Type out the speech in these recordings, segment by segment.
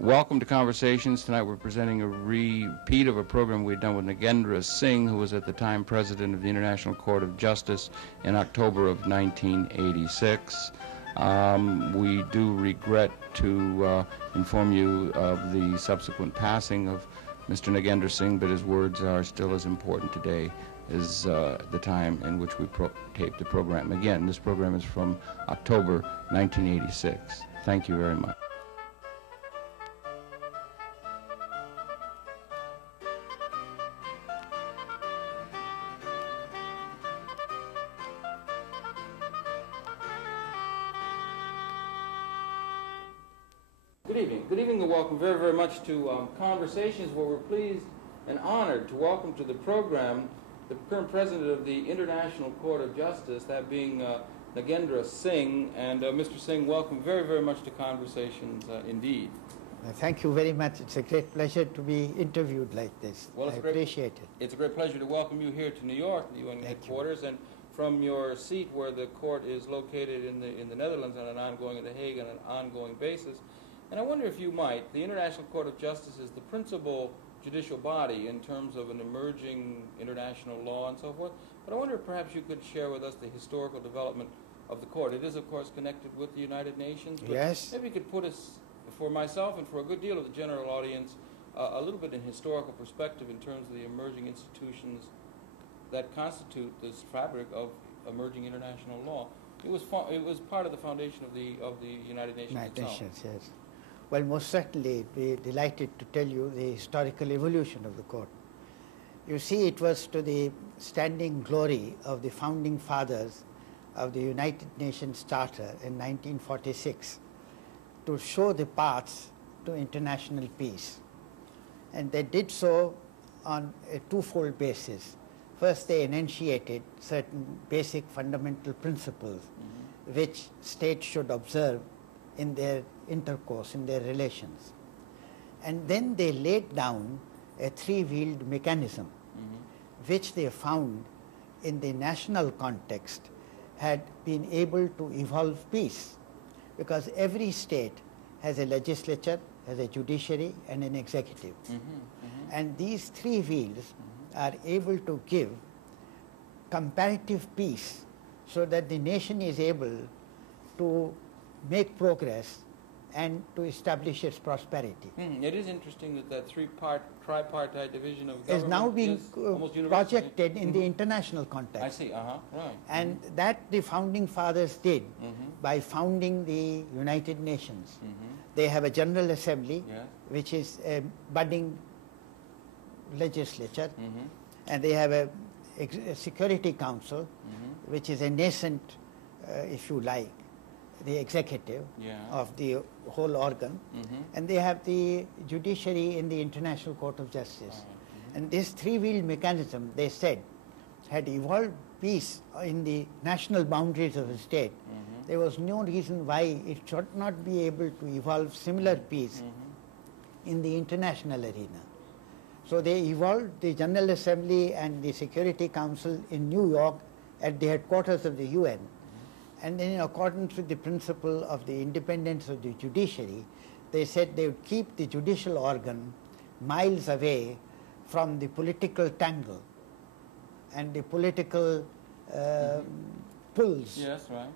Welcome to Conversations. Tonight we're presenting a repeat of a program we'd done with Negrendra Singh, who was at the time president of the International Court of Justice in October of 1986. We do regret to inform you of the subsequent passing of Mr. Nagendra Singh, but his words are still as important today as the time in which we taped the program. Again, this program is from October 1986. Thank you very much. Good evening and welcome very, very much to Conversations, where we're pleased and honored to welcome to the program the current president of the International Court of Justice, that being Nagendra Singh. And Mr. Singh, welcome very, very much to Conversations indeed. Thank you very much. It's a great pleasure to be interviewed like this. Well, I appreciate it. It's a great pleasure to welcome you here to New York, the UN headquarters, and from your seat where the court is located in the Netherlands on an ongoing, in The Hague on an ongoing basis. And I wonder if you might, the International Court of Justice is the principal judicial body in terms of an emerging international law and so forth, but I wonder if perhaps you could share with us the historical development of the court. It is, of course, connected with the United Nations, but yes, maybe you could put us, for myself and for a good deal of the general audience, a little bit in historical perspective in terms of the emerging institutions that constitute this fabric of emerging international law. It was part of the foundation of the United Nations itself. Yes. Well, most certainly, we're delighted to tell you the historical evolution of the court. You see, it was to the standing glory of the founding fathers of the United Nations Charter in 1946 to show the paths to international peace. And they did so on a twofold basis. First, they enunciated certain basic fundamental principles which states should observe in their intercourse, in their relations. And then they laid down a three-wheeled mechanism which they found in the national context had been able to evolve peace, because every state has a legislature, has a judiciary, and an executive. And these three wheels are able to give comparative peace so that the nation is able to make progress and to establish its prosperity. It is interesting that tripartite division of government is now being projected in the international context. I see, right. And that the founding fathers did by founding the United Nations. They have a General Assembly, which is a budding legislature, and they have a Security Council, which is a nascent, if you like, the executive of the whole organ, and they have the judiciary in the International Court of Justice. And this three-wheeled mechanism, they said, had evolved peace in the national boundaries of the state. There was no reason why it should not be able to evolve similar peace in the international arena. So they evolved the General Assembly and the Security Council in New York at the headquarters of the UN. And then in accordance with the principle of the independence of the judiciary, they said they would keep the judicial organ miles away from the political tangle and the political pulls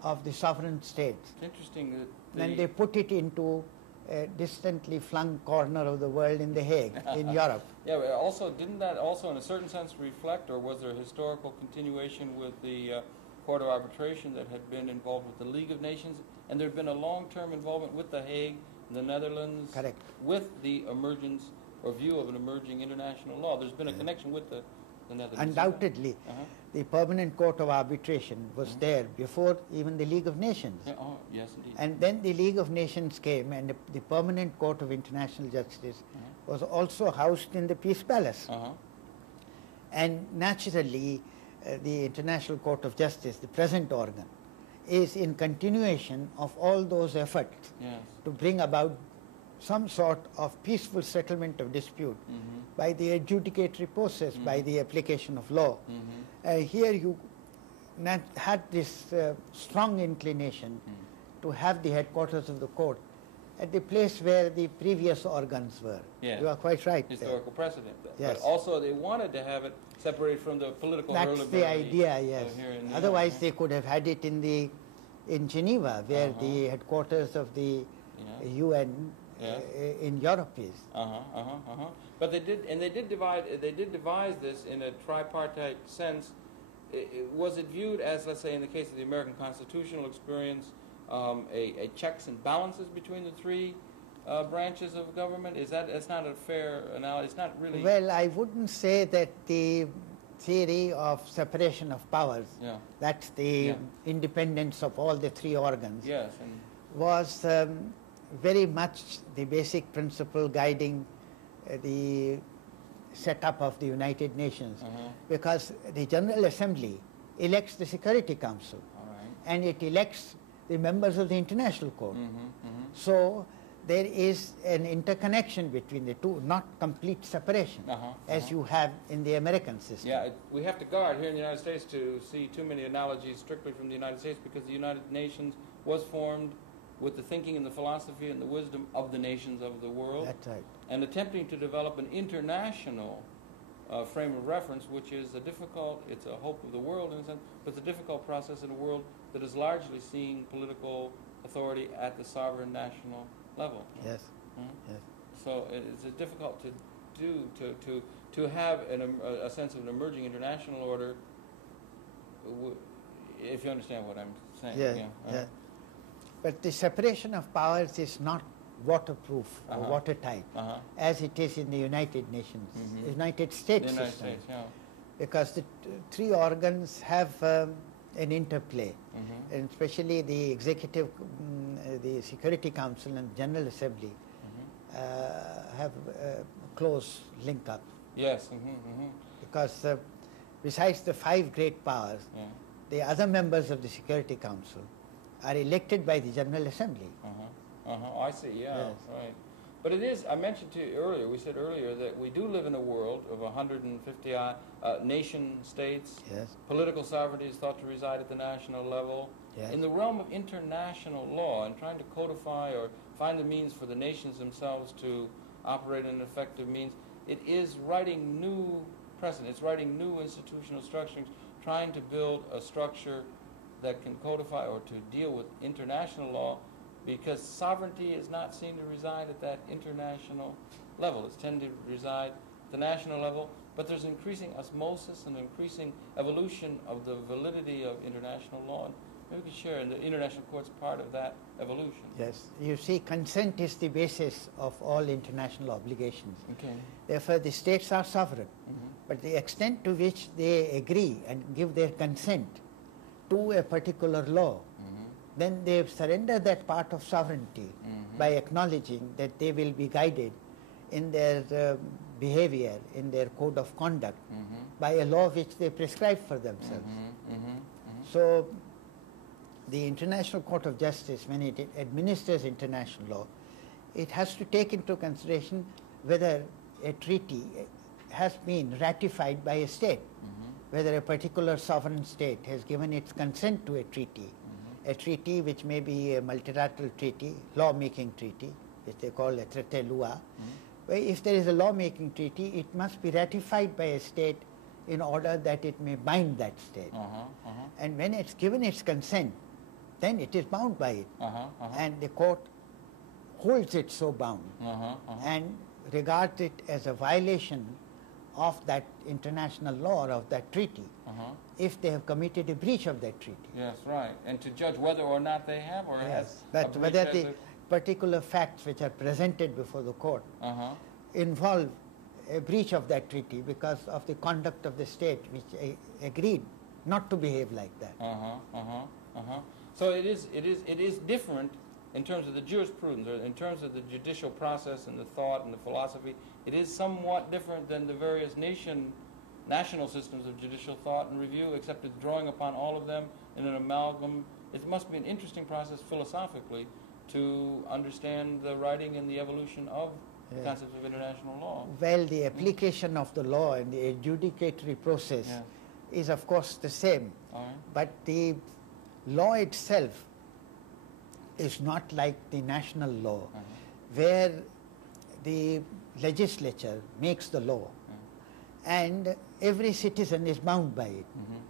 of the sovereign states. It's interesting that and they put it into a distantly flung corner of the world in The Hague, in Europe. Yeah, but also, didn't that also in a certain sense reflect, or was there a historical continuation with the Court of Arbitration that had been involved with the League of Nations, and there had been a long-term involvement with The Hague, the Netherlands, correct, with the emergence or view of an emerging international law. There's been a connection with the Netherlands. Undoubtedly. The Permanent Court of Arbitration was there before even the League of Nations. Yes, indeed. And then the League of Nations came, and the Permanent Court of International Justice was also housed in the Peace Palace. And naturally, the International Court of Justice, the present organ, is in continuation of all those efforts to bring about some sort of peaceful settlement of dispute by the adjudicatory process, by the application of law. Here you had this strong inclination to have the headquarters of the court At the place where the previous organs were. Yes. You are quite right. Historical precedent. Yes. But also they wanted to have it separated from the political That's the idea, yes. Otherwise they could have had it in Geneva, where the headquarters of the UN in Europe is. But they did devise this in a tripartite sense. Was it viewed as, let's say, in the case of the American constitutional experience, a checks and balances between the three branches of government? That's not a fair analogy? It's not really... Well, I wouldn't say that the theory of separation of powers, that's the independence of all the three organs, was very much the basic principle guiding the setup of the United Nations, because the General Assembly elects the Security Council, and it elects the members of the International Court. So there is an interconnection between the two, not complete separation, as you have in the American system. Yeah, we have to guard here in the United States to see too many analogies strictly from the United States, because the United Nations was formed with the thinking and the philosophy and the wisdom of the nations of the world. That's right. And attempting to develop an international frame of reference, which is it's a hope of the world in a sense, but it's a difficult process in a world that is largely seeing political authority at the sovereign national level. Yes. Yes. So it's difficult to do, to have a sense of an emerging international order, if you understand what I'm saying. Yeah. But the separation of powers is not waterproof or watertight, as it is in the United Nations, United States system. Because the three organs have an interplay, and especially the executive, the Security Council and General Assembly have a close link up. Yes. Because besides the five great powers, the other members of the Security Council are elected by the General Assembly. I see, yes. Right. But it is, I mentioned to you earlier, we said earlier that we do live in a world of 150 nation states. Yes. Political sovereignty is thought to reside at the national level. Yes. In the realm of international law and trying to codify or find the means for the nations themselves to operate in an effective means, it is writing new precedent, it's writing new institutional structures, trying to build a structure that can codify or to deal with international law, because sovereignty is not seen to reside at that international level. It's tended to reside at the national level, but there's increasing osmosis and increasing evolution of the validity of international law. And maybe we could share, and the international court's part of that evolution. Yes. You see, consent is the basis of all international obligations. Okay. Therefore, the states are sovereign. But the extent to which they agree and give their consent to a particular law, then they surrender that part of sovereignty by acknowledging that they will be guided in their behavior, in their code of conduct, by a law which they prescribe for themselves. So the International Court of Justice, when it administers international law, it has to take into consideration whether a treaty has been ratified by a state, whether a particular sovereign state has given its consent to a treaty which may be a multilateral treaty, law-making treaty, which they call a traité loi. Where if there is a law-making treaty, it must be ratified by a state in order that it may bind that state. And when it's given its consent, then it is bound by it. And the court holds it so bound and regards it as a violation of that international law or of that treaty if they have committed a breach of that treaty. Yes, right. And to judge whether or not they have or yes, but whether the particular facts which are presented before the court involve a breach of that treaty because of the conduct of the state which agreed not to behave like that. So it is different in terms of the jurisprudence, or in terms of the judicial process and the thought and the philosophy. It is somewhat different than the various national systems of judicial thought and review, except it's drawing upon all of them in an amalgam. It must be an interesting process philosophically to understand the writing and the evolution of the concepts of international law. Well, the application of the law and the adjudicatory process is of course the same, but the law itself is not like the national law, where the legislature makes the law and every citizen is bound by it.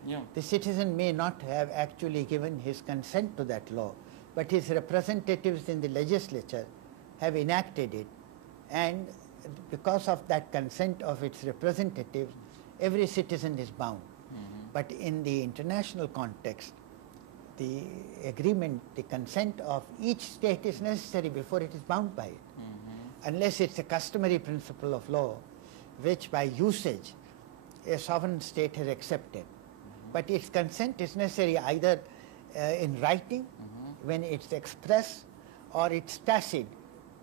Yeah. The citizen may not have actually given his consent to that law, but his representatives in the legislature have enacted it, and because of that consent of its representatives, every citizen is bound. But in the international context, the agreement, the consent of each state is necessary before it is bound by it. Unless it's a customary principle of law, which by usage a sovereign state has accepted. But its consent is necessary either in writing, when it's expressed, or it's tacit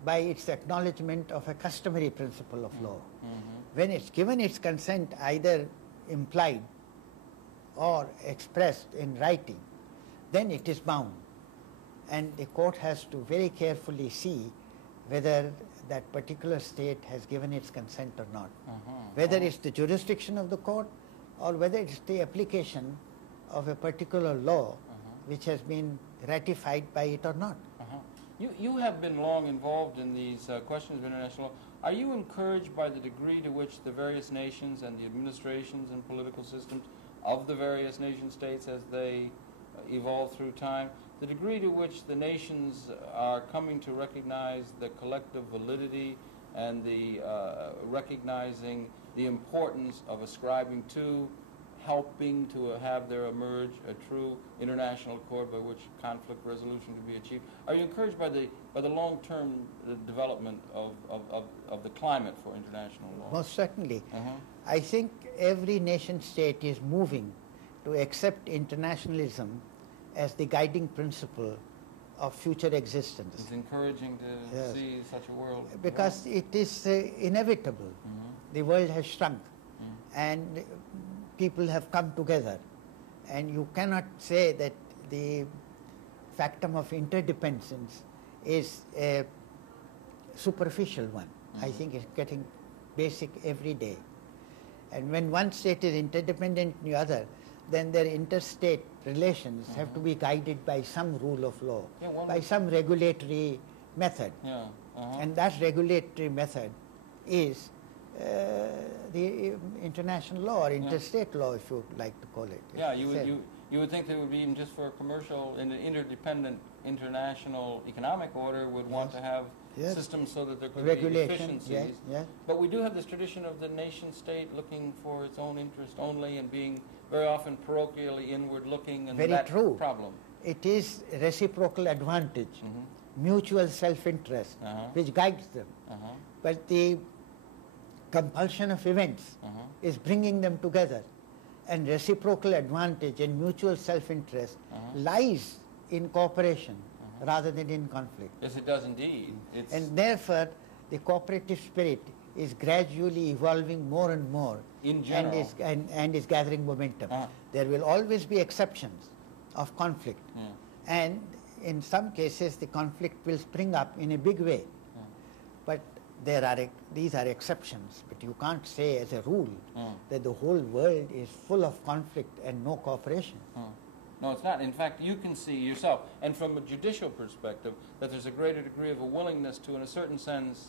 by its acknowledgement of a customary principle of law. When it's given its consent, either implied or expressed in writing, then it is bound. And the court has to very carefully see whether that particular state has given its consent or not. Whether it's the jurisdiction of the court or whether it's the application of a particular law which has been ratified by it or not. You have been long involved in these questions of international law. Are you encouraged by the degree to which the various nations and the administrations and political systems of the various nation states as they evolve through time, the degree to which the nations are coming to recognize the collective validity and the recognizing the importance of ascribing to, helping to have there emerge a true international accord by which conflict resolution can be achieved? Are you encouraged by the long-term development of the climate for international law? Most certainly. I think every nation state is moving to accept internationalism as the guiding principle of future existence. It's encouraging to see such a world. Because it is inevitable. The world has shrunk and people have come together, and you cannot say that the factum of interdependence is a superficial one. I think it's getting basic every day. And when one state is interdependent in the other, then their interstate relations have to be guided by some rule of law, by some regulatory method. And that regulatory method is the international law or interstate law, if you would like to call it. Yeah, you would think that it would be even just for a commercial, in an interdependent international economic order would want to have systems so that there could be efficiencies. But we do have this tradition of the nation state looking for its own interest only and being very often parochially inward looking, and that's a problem. It is reciprocal advantage, mutual self-interest, which guides them. But the compulsion of events is bringing them together, and reciprocal advantage and mutual self-interest lies in cooperation rather than in conflict. Yes, it does indeed. And therefore, the cooperative spirit is gradually evolving more and more in general, and is gathering momentum. There will always be exceptions of conflict, and in some cases the conflict will spring up in a big way. But these are exceptions, but you can't say as a rule that the whole world is full of conflict and no cooperation. No, it's not. In fact, you can see yourself, and from a judicial perspective, that there's a greater degree of a willingness to, in a certain sense,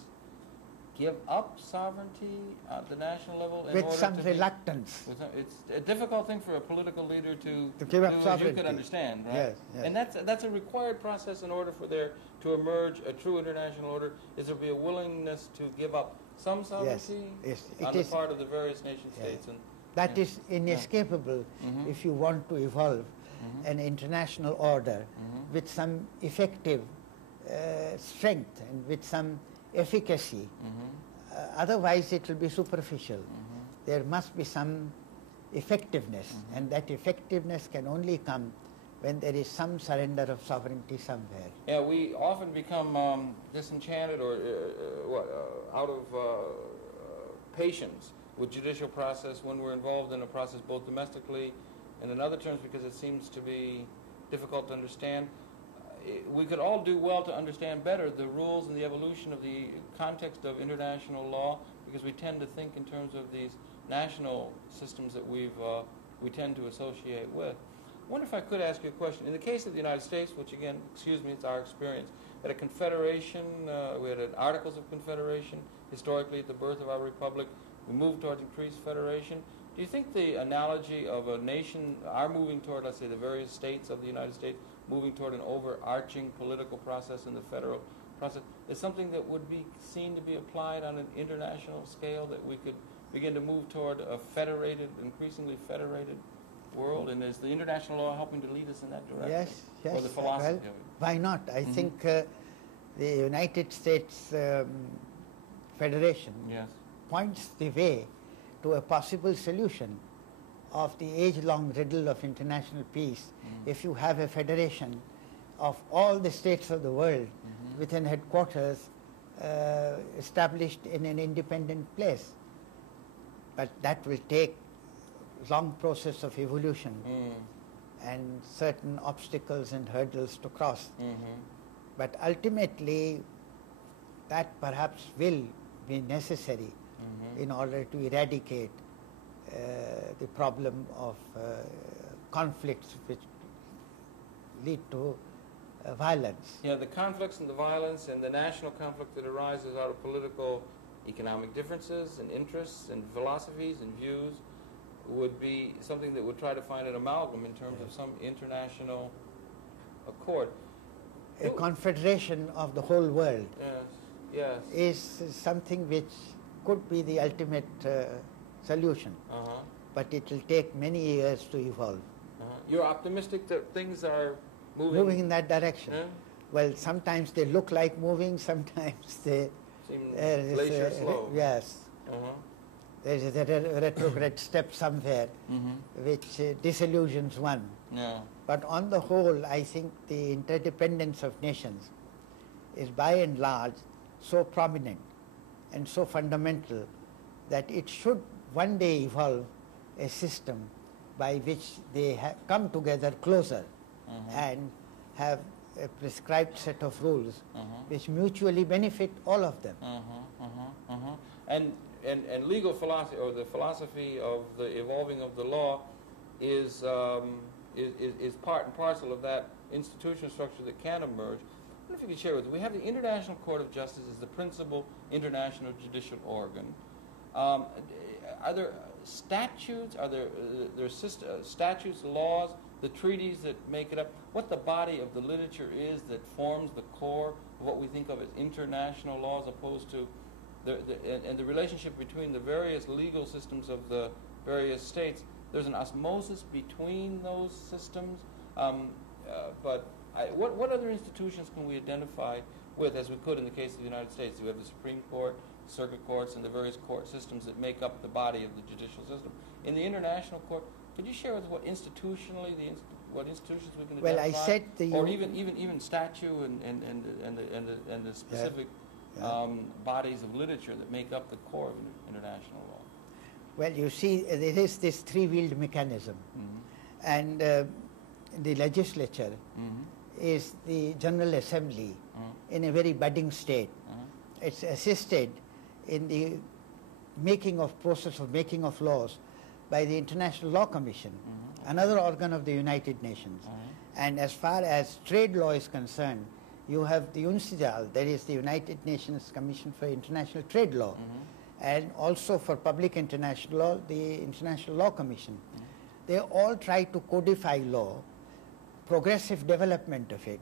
give up sovereignty at the national level in with order some to reluctance. It's a difficult thing for a political leader to give up do, as sovereignty. you could understand, right? Yes, yes. And that's a required process in order for there to emerge a true international order. Is there be a willingness to give up some sovereignty on the part of the various nation states? And that is inescapable if you want to evolve an international order with some effective strength and with some efficacy. Otherwise it will be superficial. There must be some effectiveness, and that effectiveness can only come when there is some surrender of sovereignty somewhere. Yeah, we often become disenchanted or out of patience with judicial process when we're involved in a process both domestically and in other terms because it seems to be difficult to understand. We could all do well to understand better the rules and the evolution of the context of international law, because we tend to think in terms of these national systems that we tend to associate with. I wonder if I could ask you a question. In the case of the United States, which again, excuse me, it's our experience, at a confederation, we had Articles of Confederation, historically at the birth of our republic, we moved towards increased federation. Do you think the analogy of a nation, our moving toward, let's say, the various states of the United States, moving toward an overarching political process in the federal process, is something that would be seen to be applied on an international scale, that we could begin to move toward a federated, increasingly federated world? And is the international law helping to lead us in that direction? Yes, yes. Or the philosophy Well, of it? why not? I think the United States Federation Yes. points the way to a possible solution of the age-long riddle of international peace if you have a federation of all the states of the world with an headquarters established in an independent place. But that will take long process of evolution and certain obstacles and hurdles to cross. But ultimately, that perhaps will be necessary in order to eradicate the problem of conflicts which lead to violence. Yeah, the conflicts and the violence and the national conflict that arises out of political, economic differences and interests and philosophies and views would be something that would try to find an amalgam in terms of some international accord. A confederation of the whole world Yes, yes. is something which could be the ultimate solution, but it will take many years to evolve. You're optimistic that things are Moving in that direction. Yeah? Well, sometimes they look like moving, sometimes they Seem is glacier slow. yes. There is a retrograde step somewhere which disillusions one. Yeah. But on the whole, I think the interdependence of nations is by and large so prominent and so fundamental that it should one day evolve a system by which they come together closer and have a prescribed set of rules which mutually benefit all of them. And legal philosophy, or the philosophy of the evolving of the law, is part and parcel of that institutional structure that can emerge. I wonder if you could share with us. We have the International Court of Justice as the principal international judicial organ. Are there statutes? Are there statutes, laws, the treaties that make it up? What the body of the literature is that forms the core of what we think of as international law, as opposed to and the relationship between the various legal systems of the various states. There's an osmosis between those systems, but what other institutions can we identify with, as we could in the case of the United States? We have the Supreme Court, circuit courts, and the various court systems that make up the body of the judicial system. In the international court, could you share with us what institutionally what institutions we can identify? Well, I said or even statute and the specific bodies of literature that make up the core of international law. Well, you see, there is this three-wheeled mechanism, and the legislature is the General Assembly in a very budding state. It's assisted in the process of making of laws by the International Law Commission, another organ of the United Nations. And as far as trade law is concerned, you have the UNCITRAL, that is the United Nations Commission for International Trade Law, and also for public international law, the International Law Commission. They all try to codify law, progressive development of it,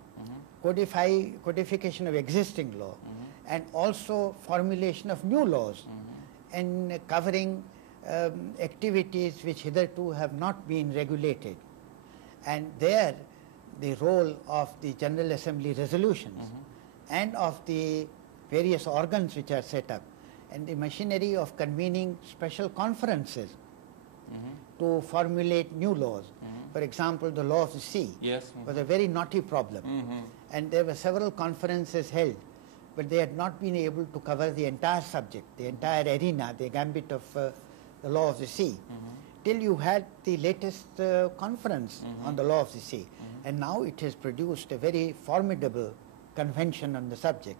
codification of existing law, and also formulation of new laws, and covering activities which hitherto have not been regulated. And there, the role of the General Assembly resolutions and of the various organs which are set up, and the machinery of convening special conferences to formulate new laws. For example, the law of the sea was a very knotty problem, and there were several conferences held, but they had not been able to cover the entire subject, the entire arena, the gambit of the law of the sea, till you had the latest conference on the law of the sea. And now it has produced a very formidable convention on the subject.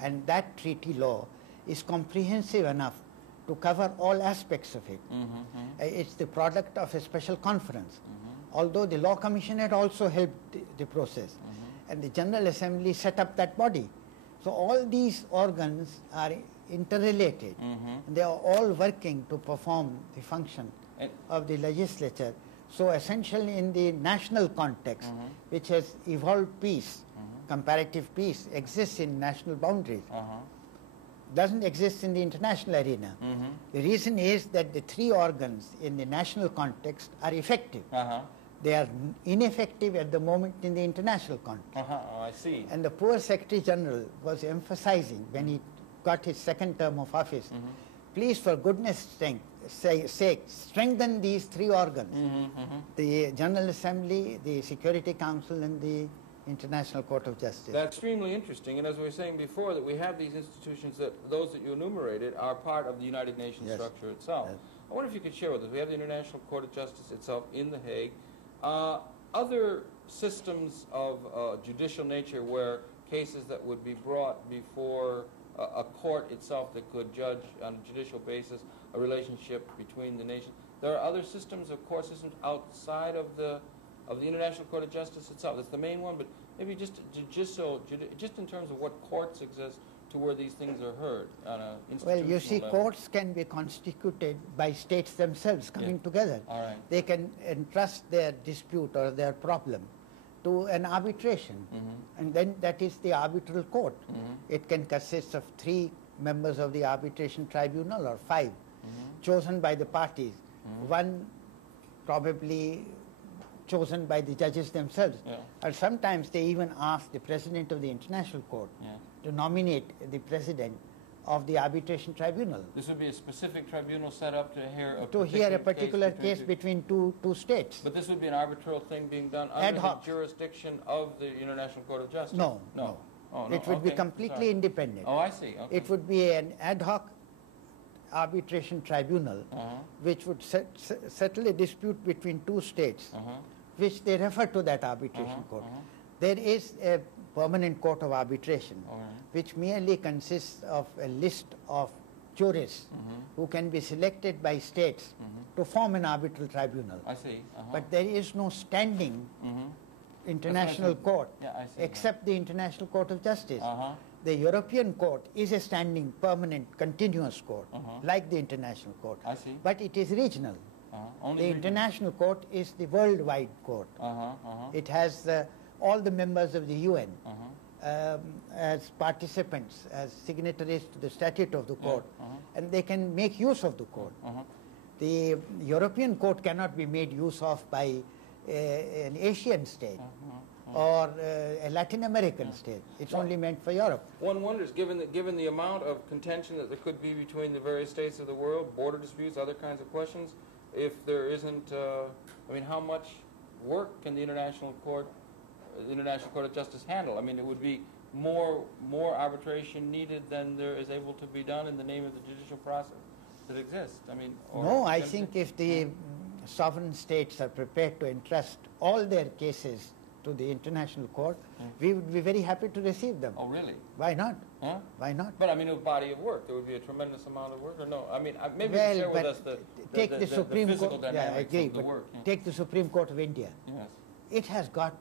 And that treaty law is comprehensive enough to cover all aspects of it. It's the product of a special conference. although the Law Commission had also helped the process. And the General Assembly set up that body. So all these organs are interrelated. And they are all working to perform the function of the legislature. So essentially in the national context, which has evolved peace, comparative peace, exists in national boundaries, doesn't exist in the international arena. The reason is that the three organs in the national context are effective. They are ineffective at the moment in the international context. Oh, I see. And the poor Secretary General was emphasizing when he got his second term of office, please, for goodness sake, strengthen these three organs, the General Assembly, the Security Council, and the International Court of Justice. That's extremely interesting, and as we were saying before, that we have these institutions, that those that you enumerated are part of the United Nations structure itself. Yes. I wonder if you could share with us, we have the International Court of Justice itself in The Hague. Other systems of judicial nature where cases that would be brought before a court itself that could judge on a judicial basis a relationship between the nations. There are other systems of court systems outside of the International Court of Justice itself. That's the main one, but maybe just in terms of what courts exist to where these things are heard on an institutional Well, you see, level. courts can be constituted by states themselves coming together. All right. They can entrust their dispute or their problem to an arbitration, and then that is the arbitral court. It can consist of 3 members of the arbitration tribunal or 5, chosen by the parties. One probably chosen by the judges themselves. And sometimes they even ask the president of the International Court to nominate the president of the arbitration tribunal. This would be a specific tribunal set up to a hear particular case between two states. But this would be an arbitral thing being done Ad under hoc. the jurisdiction of the International Court of Justice? No. Oh, no. It would be Okay, completely sorry. independent. Oh, I see. Okay. It would be an ad hoc arbitration tribunal which would settle a dispute between 2 states, which they refer to that arbitration court. There is a permanent court of arbitration, which merely consists of a list of jurists who can be selected by states to form an arbitral tribunal. I see. But there is no standing international court Yeah, I see. except the International Court of Justice. The European Court is a standing, permanent, continuous court, like the International Court. I see. But it is regional. Only The region- International Court is the worldwide court. It has all the members of the UN as participants, as signatories to the statute of the court, and they can make use of the court. The European Court cannot be made use of by an Asian state or a Latin American state. It's only meant for Europe. One wonders, given the amount of contention that there could be between the various states of the world, border disputes, other kinds of questions, if there isn't, how much work can the International Court of Justice handle? I mean, it would be more arbitration needed than there is able to be done in the name of the judicial process that exists. No, I think if the sovereign states are prepared to entrust all their cases to the International Court, we would be very happy to receive them. Oh, really? Why not? Huh? Why not? But a body of work, there would be a tremendous amount of work, or no? Maybe Well, share with but us the take the Supreme physical Court. Yeah, I dynamics agree. of the But work. take the Supreme Court of India. Yes. It has got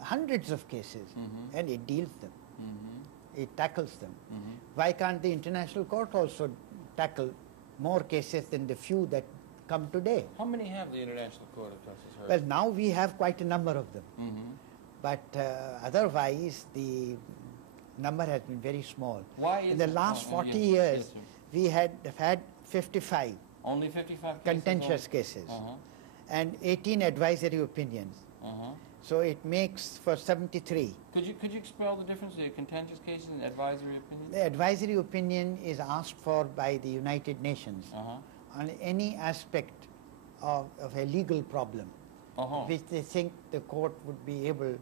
hundreds of cases, and it deals them. It tackles them. Why can't the International Court also tackle more cases than the few that come today? How many have the International Court of Justice heard? Well, now we have quite a number of them. But otherwise, the number has been very small. Why is In the it last small? 40 Yes, years, yes, sir. we had 55 Only 55 cases? contentious cases and 18 advisory opinions. So it makes for 73. Could you spell the difference between contentious cases and advisory opinions? The advisory opinion is asked for by the United Nations on any aspect of a legal problem, which they think the court would be able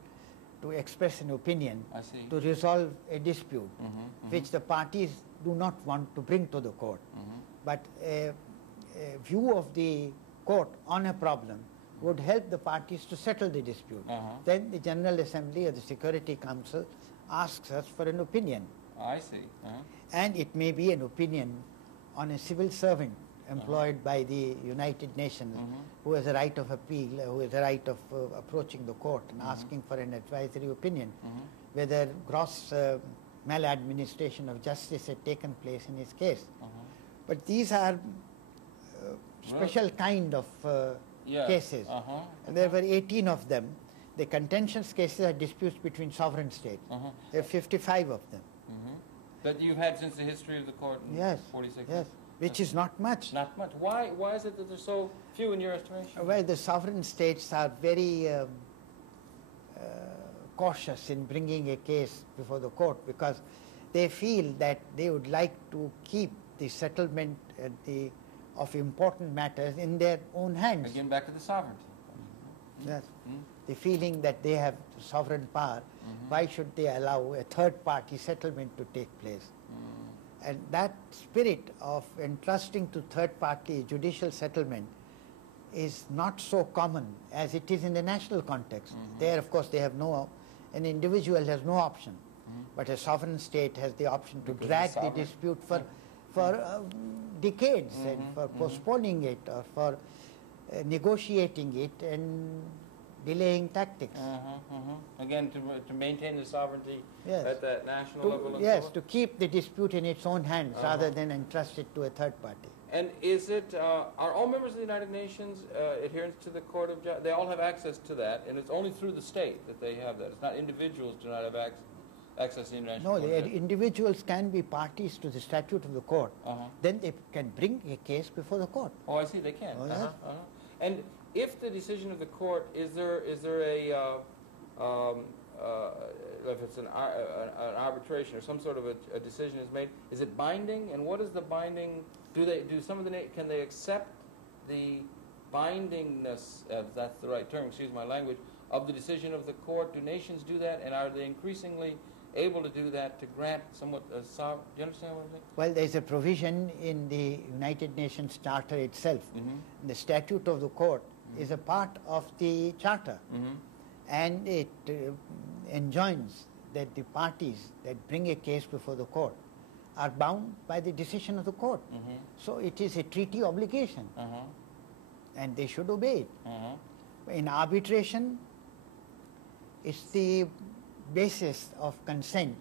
to express an opinion I see. to resolve a dispute, which the parties do not want to bring to the court. But a view of the court on a problem would help the parties to settle the dispute. Then the General Assembly or the Security Council asks us for an opinion. I see. And it may be an opinion on a civil servant employed by the United Nations, who has a right of appeal, who has a right of approaching the court and asking for an advisory opinion, whether gross maladministration of justice had taken place in his case. But these are special kind of cases. And there were 18 of them. The contentious cases are disputes between sovereign states. There are 55 of them. That you've had since the history of the court in Yes, 46 yes, which is not much. Not much. Why is it that there's so few in your estimation? Well, the sovereign states are very cautious in bringing a case before the court because they feel that they would like to keep the settlement of important matters in their own hands. Again, back to the sovereignty. Yes. The feeling that they have sovereign power, why should they allow a third-party settlement to take place? And that spirit of entrusting to third-party judicial settlement is not so common as it is in the national context. There, of course, an individual has no option, but a sovereign state has the option to drag the dispute for decades and for postponing it or for negotiating it and delaying tactics. Again, to maintain the sovereignty at that national level. And yes, to keep the dispute in its own hands rather than entrust it to a third party. And is it, are all members of the United Nations adherents to the Court of Justice? They all have access to that, and it's only through the state that they have that. It's not individuals do not have access to the International Court. No, the individuals can be parties to the statute of the court. Then they can bring a case before the court. Oh, I see, they can. Oh, yes. And if the decision of the court, is there a, if it's an arbitration or some sort of a decision is made, is it binding? And what is the binding? Can they accept the bindingness, if that's the right term, excuse my language, of the decision of the court? Do nations do that? And are they increasingly able to do that to grant somewhat a sovereign? Do you understand what I'm saying? Well, there's a provision in the United Nations Charter itself. The statute of the court is a part of the charter, and it enjoins that the parties that bring a case before the court are bound by the decision of the court. So it is a treaty obligation, and they should obey it. In arbitration, it's the basis of consent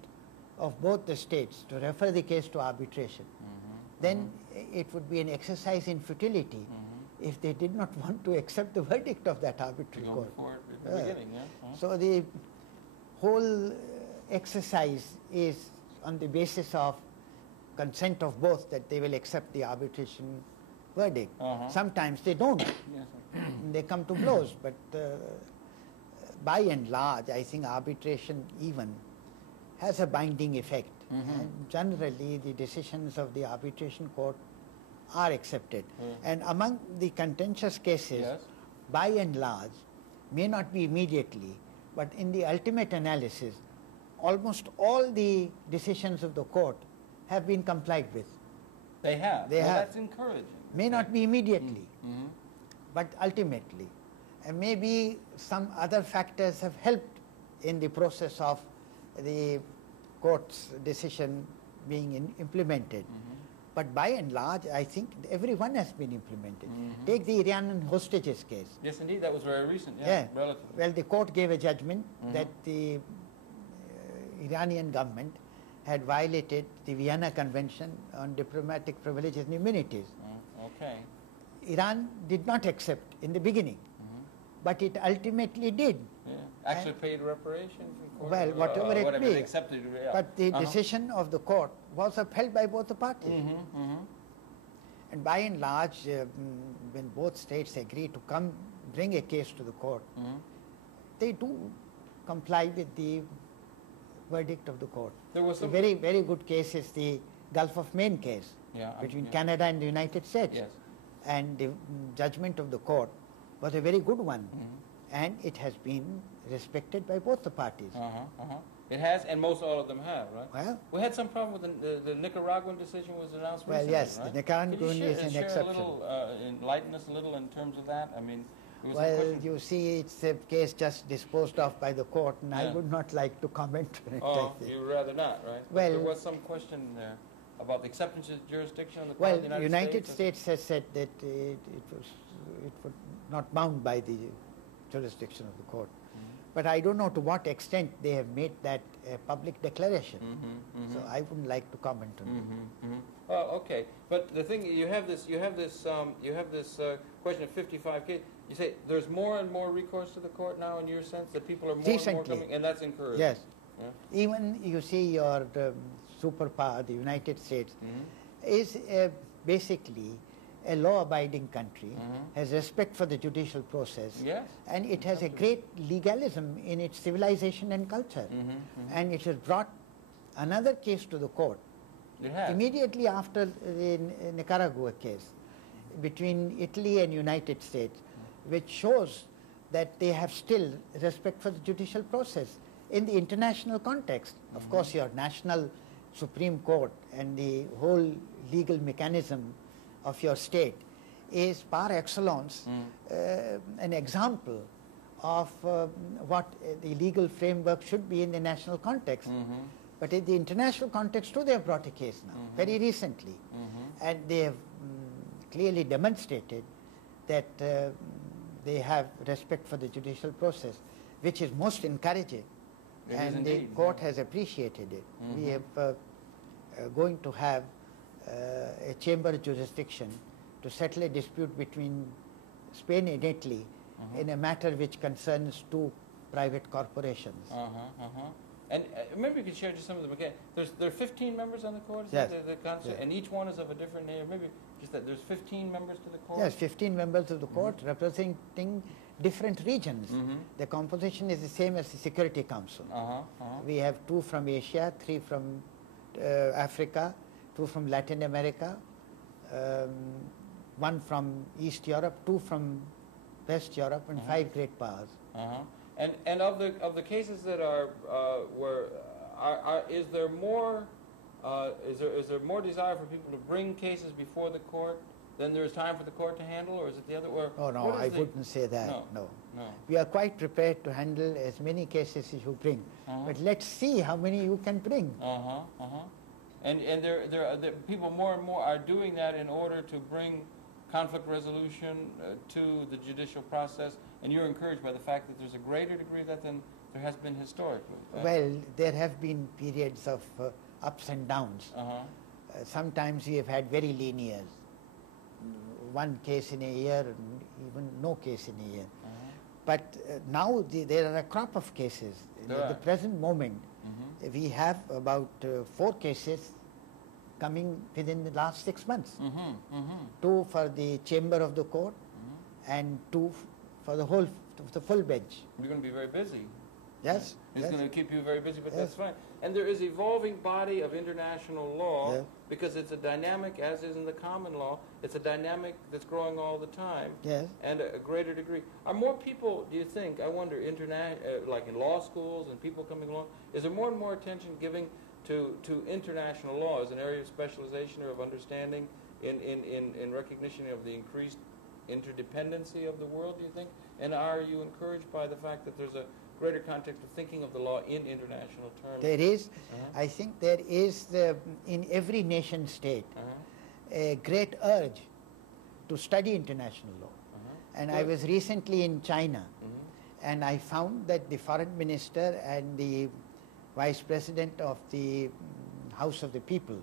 of both the states to refer the case to arbitration. Then it would be an exercise in futility if they did not want to accept the verdict of that arbitrary court. In the beginning, So the whole exercise is on the basis of consent of both, that they will accept the arbitration verdict. Sometimes they don't. They come to blows, but by and large, I think arbitration even has a binding effect. And generally, the decisions of the arbitration court are accepted. And among the contentious cases, by and large, may not be immediately, but in the ultimate analysis, almost all the decisions of the court have been complied with. They have. They have. That's encouraging. May not be immediately, but ultimately. And maybe some other factors have helped in the process of the court's decision being implemented. But by and large, I think every one has been implemented. Take the Iranian hostages case. Yes, indeed. That was very recent. Relatively. Well, the court gave a judgment that the Iranian government had violated the Vienna Convention on Diplomatic Privileges and Immunities. Iran did not accept in the beginning, but it ultimately did. Actually paid reparations? Well, whatever it be. Accepted, But the decision of the court was upheld by both the parties. And by and large, when both states agree to bring a case to the court, they do comply with the verdict of the court. There was a very, very good case is the Gulf of Maine case between Canada and the United States. And the judgment of the court was a very good one. And it has been respected by both the parties. It has, and most all of them have, right? Well, we had some problem with the Nicaraguan decision was announced recently, well, yes, right? the Nicaraguan is an exception. Enlighten us a little in terms of that? I mean, well, you see, it's a case just disposed of by the court, and I would not like to comment on it. You'd rather not, right? Well, there was some question there. about the acceptance of jurisdiction on the part Well, of the the United States has said that it was not bound by the jurisdiction of the court. But I don't know to what extent they have made that a public declaration. So I wouldn't like to comment on it. Oh, okay. But the thing you have this question of 55K. You say there's more and more recourse to the court now, in your sense, that people are more and more coming, and that's encouraged. Yes. Yeah. Even you see your superpower, the United States, is basically a law-abiding country, has respect for the judicial process, Yes. and it has a great legalism in its civilization and culture. And it has brought another case to the court It has. immediately after the Nicaragua case between Italy and United States, which shows that they have still respect for the judicial process in the international context. Of course, your national Supreme Court and the whole legal mechanism of your state is par excellence an example of what the legal framework should be in the national context. But in the international context too, they have brought a case now, very recently. And they have clearly demonstrated that they have respect for the judicial process, which is most encouraging. And the court has appreciated it. We have going to have a chamber jurisdiction to settle a dispute between Spain and Italy in a matter which concerns two private corporations. And maybe you could share just some of the mechanics. There are 15 members on the court, is Yes. that the concept? And each one is of a different name. Maybe just that there's 15 members to the court? Yes, 15 members of the court representing different regions. The composition is the same as the Security Council. We have 2 from Asia, 3 from Africa, 2 from Latin America, 1 from East Europe, 2 from West Europe, and 5 great powers. And of the cases that is there more desire for people to bring cases before the court than there is time for the court to handle, or is it the other way? Oh no, I wouldn't say that. No. No. We are quite prepared to handle as many cases as you bring, but let's see how many you can bring. And there people more and more are doing that in order to bring conflict resolution to the judicial process, and you're encouraged by the fact that there's a greater degree of that than there has been historically. Well, there have been periods of ups and downs. Sometimes we have had very linear, 1 case in a year, and even no case in a year. But now there are a crop of cases. At the present moment, we have about 4 cases coming within the last 6 months. 2 for the chamber of the court and 2 for the full bench. You're going to be very busy. Yes. It's going to keep you very busy, but that's fine. And there is evolving body of international law because it's a dynamic, as is in the common law, it's a dynamic that's growing all the time. And a greater degree. Are more people, do you think, I wonder, like in law schools and people coming along, is there more and more attention given to international law as an area of specialization or of understanding in recognition of the increased interdependency of the world, do you think? And are you encouraged by the fact that there's a greater context of thinking of the law in international terms? There is. I think there is, in every nation state, a great urge to study international law. And I was recently in China, and I found that the foreign minister and the vice president of the House of the People,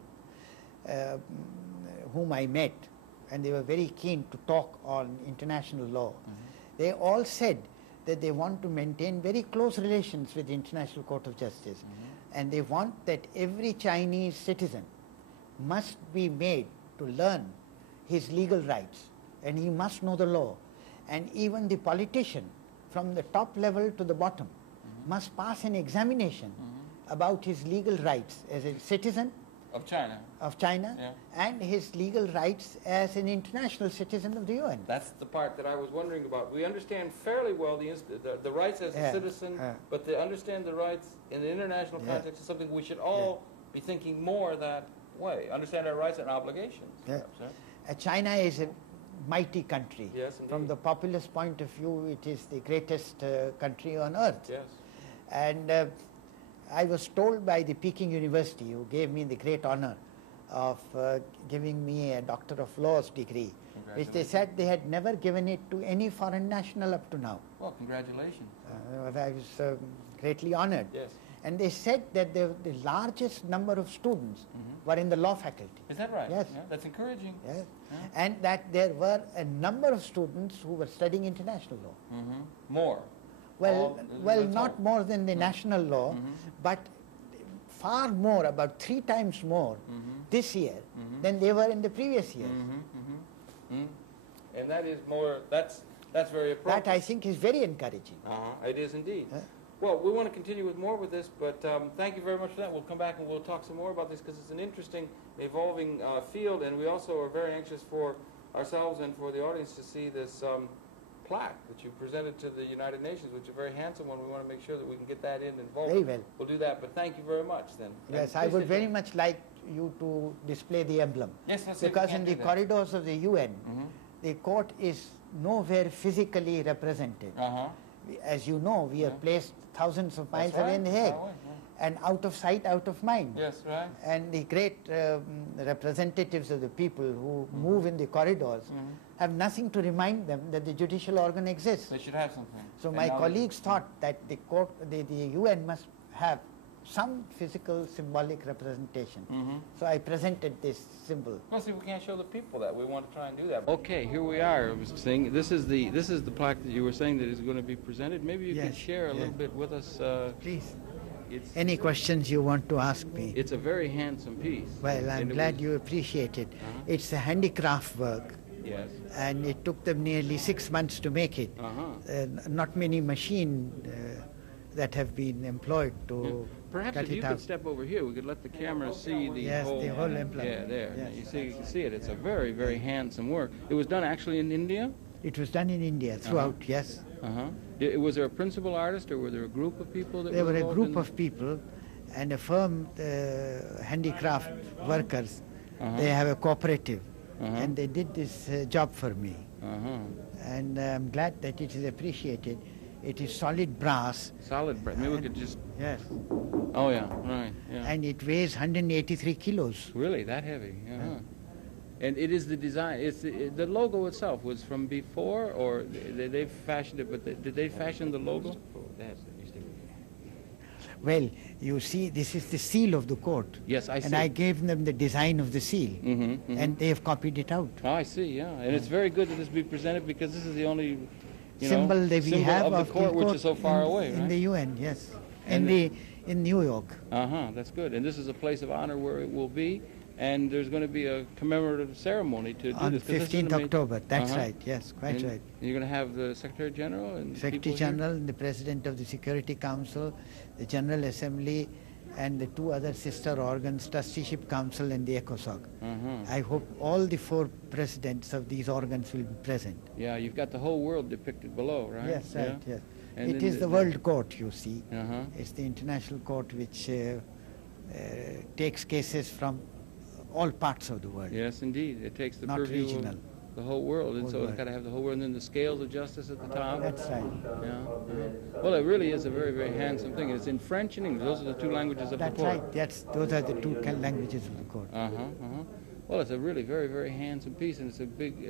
whom I met, and they were very keen to talk on international law, they all said that they want to maintain very close relations with the International Court of Justice. And they want that every Chinese citizen must be made to learn his legal rights, and he must know the law. And even the politician, from the top level to the bottom, must pass an examination about his legal rights as a citizen of China, and his legal rights as an international citizen of the UN. That's the part that I was wondering about. We understand fairly well the rights as a citizen, but to understand the rights in the international context is something we should all be thinking more that way. Understand our rights and obligations. Perhaps, China is a mighty country. Yes, indeed. From the populist point of view, it is the greatest country on earth. Yes. And I was told by the Peking University, who gave me the great honor of giving me a Doctor of Laws degree, which they said they had never given it to any foreign national up to now. Well, congratulations. I was greatly honored. Yes. And they said that the largest number of students were in the law faculty. Is that right? Yes. Yeah, that's encouraging. Yes. Yeah. And that there were a number of students who were studying international law. More. Well, not more than the national law, but far more, about 3 times more this year than they were in the previous years. And that is more, that's very appropriate. That I think is very encouraging. It is indeed. Well, we want to continue with more with this, but thank you very much for that. We'll come back and we'll talk some more about this because it's an interesting, evolving field, and we also are very anxious for ourselves and for the audience to see this plaque that you presented to the United Nations, which is a very handsome one. We want to make sure that we can get that in and vault. Very well. We'll do that, but thank you very much then. Yes, I would very much like you to display the emblem. Yes, let's see if we because can in do the that. corridors of the UN, the court is nowhere physically represented. As you know, we are placed thousands of miles away in the Hague, and out of sight, out of mind. Yes, right. And the great representatives of the people who move in the corridors have nothing to remind them that the judicial organ exists. They should have something. So And my now colleagues thought that the court, the UN must have some physical symbolic representation. So I presented this symbol. Well, see, we can't show the people that. We want to try and do that. Okay, here we are. I was saying this is the plaque that you were saying that is going to be presented. Maybe you can share a little bit with us. Please. It's, Any questions you want to ask me? it's a very handsome piece. Well, I'm glad you appreciate it. It's a handicraft work, Yes. and it took them nearly 6 months to make it. Not many machines that have been employed to Perhaps cut if you it could out. step over here, we could let the camera see the Yes, whole... the whole emblem. Yeah, there. Yes. You can see it. It's a very, very handsome work. It was done actually in India? It was done in India throughout, yes. Was there a principal artist, or were there a group of people that There were a involved group in of people and a firm, handicraft workers. They have a cooperative, and they did this job for me. And I'm glad that it is appreciated. It is solid brass. Solid brass. Maybe we could just... Yes. Oh, yeah, right. Yeah. And it weighs 183 kilos. Really, that heavy? And it is the design, it's the logo itself was from before, or they fashioned it, but did they fashion the logo? Well, you see, this is the seal of the court. Yes, I see. And I gave them the design of the seal, and they have copied it out. Oh, I see, yeah. And it's very good that this be presented because this is the only symbol that we have of the court, which is so far away, right? In the UN, yes. And In New York. That's good. And this is a place of honor where it will be. And there's going to be a commemorative ceremony to do On this. 15th October, that's right, yes, quite right. You're going to have the Secretary General and Secretary General, and the President of the Security Council, the General Assembly, and the 2 other sister organs, Trusteeship Council and the ECOSOC. I hope all the 4 presidents of these organs will be present. Yeah, you've got the whole world depicted below, right? Yes, right, yes. And it is the World Court, you see. It's the international court which takes cases from all parts of the world. Yes, indeed. It takes the Not purview regional. of the whole world, and Whole so it's world. got to have the whole world, and then the scales of justice at the top. That's right. Yeah. Well, it really is a very, very handsome thing. It's in French and English. Those are the 2 languages of That's the court. right. Those are the 2 languages of the court. Well, it's a really very, very handsome piece, and it's a big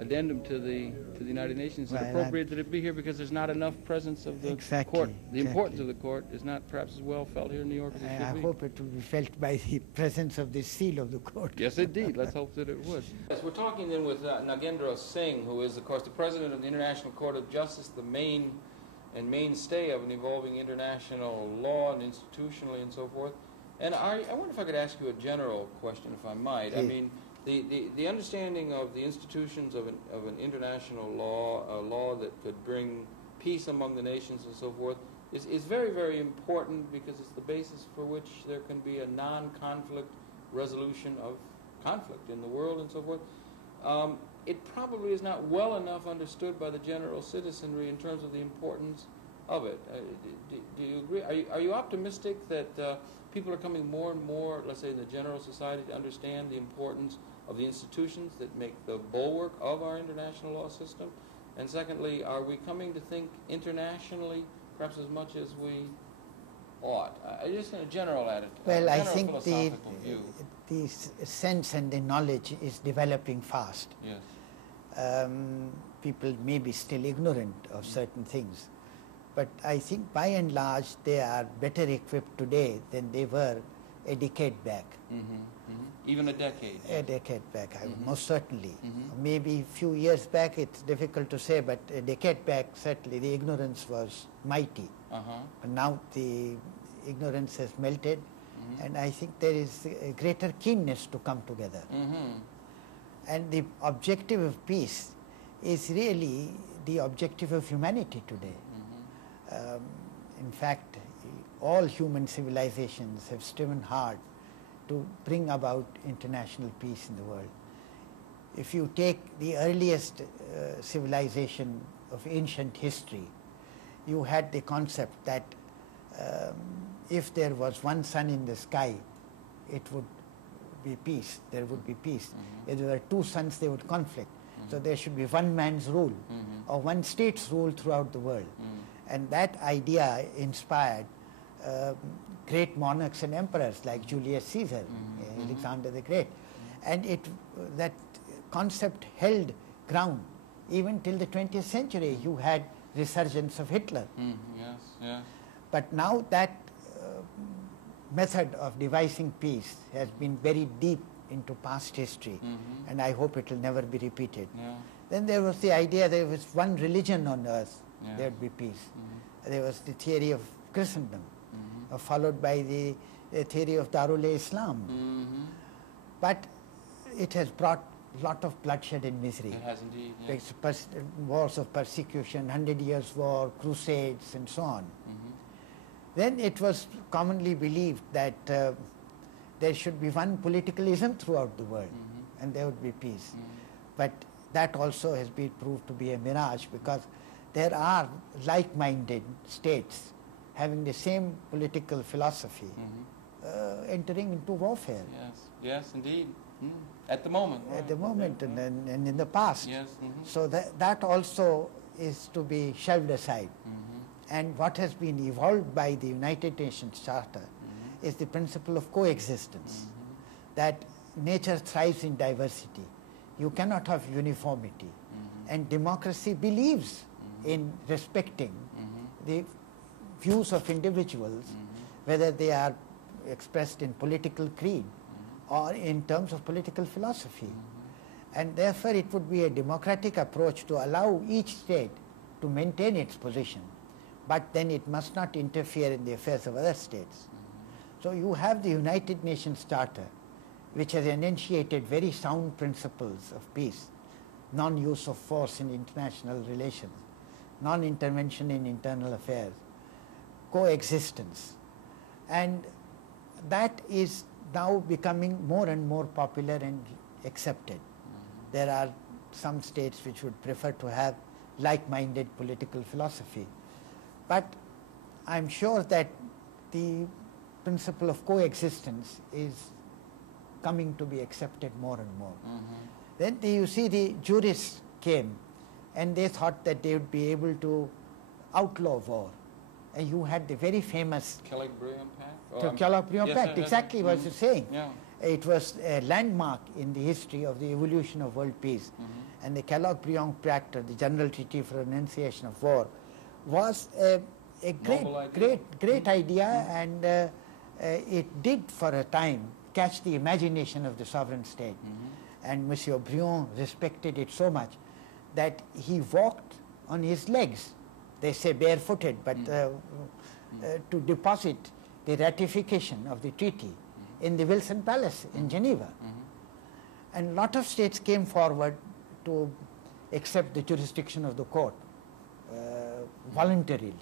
addendum to the United Nations. It's Well, appropriate that it be here because there's not enough presence of the Exactly, court. The importance exactly. of the court is not perhaps as well felt here in New York as it should I be. hope it will be felt by the presence of the seal of the court. Yes, indeed. Let's hope that it would. Yes, we're talking then with Nagendra Singh, who is, of course, the president of the International Court of Justice, the main and mainstay of an evolving international law and institutionally and so forth. And I wonder if I could ask you a general question, if I might. Please. I mean, the understanding of the institutions of an international law, a law that could bring peace among the nations and so forth, is very, very important because it's the basis for which there can be a non-conflict resolution of conflict in the world and so forth. It probably is not well enough understood by the general citizenry in terms of the importance of it. Do you agree? Are you optimistic that people are coming more and more, let's say in the general society, to understand the importance of the institutions that make the bulwark of our international law system? And secondly, are we coming to think internationally perhaps as much as we ought? Just in a general attitude. Well, I general think philosophical view. the sense and the knowledge is developing fast. Yes. People may be still ignorant of certain things, but I think by and large they are better equipped today than they were a decade back. Even a decade. A decade back, most certainly. Maybe a few years back it's difficult to say, but a decade back certainly the ignorance was mighty. But now the ignorance has melted, and I think there is a greater keenness to come together. And the objective of peace is really the objective of humanity today. In fact, all human civilizations have striven hard to bring about international peace in the world. If you take the earliest civilization of ancient history, you had the concept that if there was one sun in the sky, it would be peace, there would be peace. If there were two suns, they would conflict. So there should be one man's rule or one state's rule throughout the world. And that idea inspired great monarchs and emperors like Julius Caesar, Alexander the Great. And that concept held ground even till the 20th century. You had resurgence of Hitler. Yes, yes. But now that method of devising peace has been buried deep into past history, and I hope it will never be repeated. Then there was the idea there was one religion on earth, there would be peace. There was the theory of Christendom, followed by the theory of Darul-e-Islam. But it has brought a lot of bloodshed and misery. It has indeed. Yes. Wars of persecution, 100 Years' War, crusades, and so on. Then it was commonly believed that there should be one politicalism throughout the world, and there would be peace. But that also has been proved to be a mirage, because there are like-minded states having the same political philosophy entering into warfare. Yes, yes, indeed. At the moment. At the moment, and in the past. Yes. So that also is to be shelved aside. And what has been evolved by the United Nations Charter is the principle of coexistence, that nature thrives in diversity. You cannot have uniformity. And democracy believes in respecting the views of individuals, whether they are expressed in political creed or in terms of political philosophy. And therefore it would be a democratic approach to allow each state to maintain its position, but then it must not interfere in the affairs of other states. So you have the United Nations Charter, which has enunciated very sound principles of peace: non-use of force in international relations, non-intervention in internal affairs, coexistence. And that is now becoming more and more popular and accepted. There are some states which would prefer to have like-minded political philosophy. But I'm sure that the principle of coexistence is coming to be accepted more and more. Then you see the jurists came and they thought that they would be able to outlaw war. And you had the very famous Calabrian Pact? The Calabrian Pact, exactly what you're saying. Yeah. It was a landmark in the history of the evolution of world peace. And the Calabrian Pact, or the General Treaty for Renunciation of War, was a great idea, and it did for a time catch the imagination of the sovereign state. And Monsieur Briand respected it so much that he walked on his legs, they say barefooted, but to deposit the ratification of the treaty in the Wilson Palace in Geneva. And a lot of states came forward to accept the jurisdiction of the court voluntarily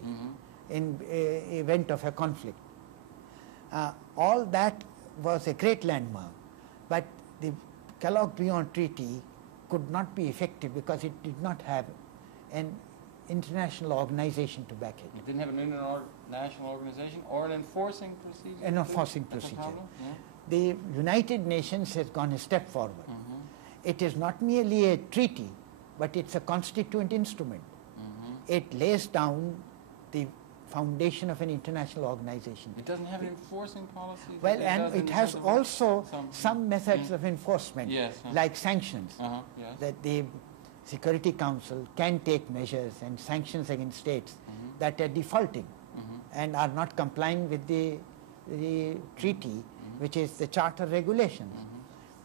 in event of a conflict. All that was a great landmark, but the Calabrian Treaty could not be effective because it did not have an international organization to back it. It didn't have an international organization or an enforcing procedure? An enforcing procedure. The United Nations has gone a step forward. It is not merely a treaty, but it's a constituent instrument. It lays down the foundation of an international organization. It doesn't have an enforcing policy? Well, and it has also some methods of enforcement, yes, like sanctions, yes. that the Security Council can take measures and sanctions against states that are defaulting and are not complying with the treaty, which is the charter regulations.